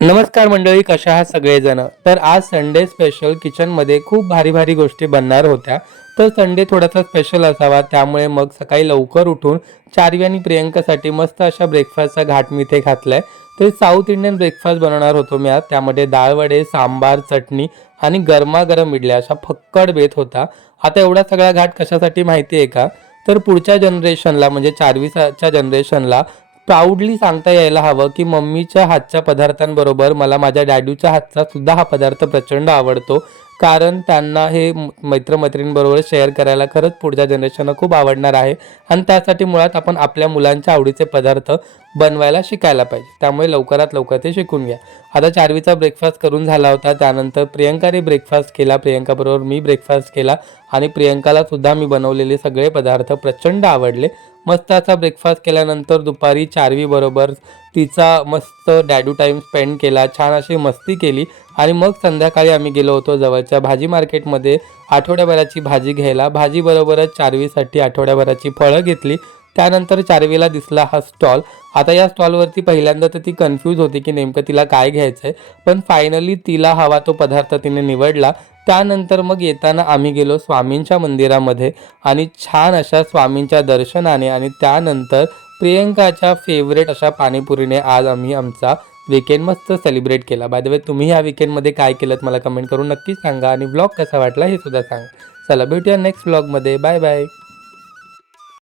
नमस्कार मंडळी, कशा आहात सगळेजण. तर आज संडे स्पेशल किचनमध्ये खूप भारी भारी गोष्टी बनणार होत्या. तर संडे थोडासा स्पेशल असावा, त्यामुळे मग सकाळी लवकर उठून चार्वी आणि प्रियंकासाठी मस्त अशा ब्रेकफास्टचा घाट मी इथे घातलाय. तर साऊथ इंडियन ब्रेकफास्ट बनवणार होतो मी आज. त्यामध्ये डाळ वडे, सांबार, चटणी आणि गरमागरम इडल्या अशा फक्कड बेत होता. आता एवढा सगळा घाट कशासाठी माहिती आहे का? तर पुढच्या जनरेशनला म्हणजे चारवीच्या जनरेशनला प्राऊडली सांगता यायला हवं की मम्मीच्या हातच्या पदार्थांबरोबर मला माझ्या डॅडूच्या हातचा सुद्धा हा पदार्थ प्रचंड आवडतो. कारण त्यांना हे मित्रमैत्रिणींबरोबर शेअर करायला खरंच पुढच्या जनरेशनला खूप आवडणार आहे. आणि त्यासाठी मुळात आपण आपल्या मुलांच्या आवडीचे पदार्थ बनवायला शिकायला पाहिजे. त्यामुळे लवकरात लवकर ते शिकून घ्या. आता चारवीचा ब्रेकफास्ट करून झाला होता. त्यानंतर प्रियंकाने ब्रेकफास्ट केला. प्रियंकाबरोबर मी ब्रेकफास्ट केला आणि प्रियंकाला सुद्धा मी बनवलेले सगळे पदार्थ प्रचंड आवडले. मस्त असा ब्रेकफास्ट केल्यानंतर दुपारी चारवी बरोबर तिचा मस्त डॅडू टाईम स्पेंड केला. छान अशी मस्ती केली आणि मग संध्याकाळी आम्ही गेलो होतो जवळच्या भाजी मार्केटमध्ये आठवड्याभराची भाजी घ्यायला. भाजीबरोबरच चारवीसाठी आठवड्याभराची फळं घेतली. त्यानंतर चारवीला दिसला हा स्टॉल. आता या स्टॉलवरती पहिल्यांदा तर ती कन्फ्यूज होती की नेमकं तिला काय घ्यायचं आहे, पण फायनली तिला हवा तो पदार्थ तिने निवडला. त्यानंतर मग येताना आम्ही गेलो स्वामींच्या मंदिरामध्ये आणि छान अशा स्वामींच्या दर्शनाने आणि त्यानंतर प्रियंकाच्या फेवरेट अशा पाणीपुरीने आज आम्ही आमचा वीकेंड मस्त सेलिब्रेट केला. बाय द वे, तुम्ही या वीकेंडमध्ये काय केलं मला कमेंट करून नक्की सांगा आणि व्लॉग कसा वाटला हे सुद्धा सांगा. चला भेटूया नेक्स्ट व्लॉगमध्ये. Bye bye.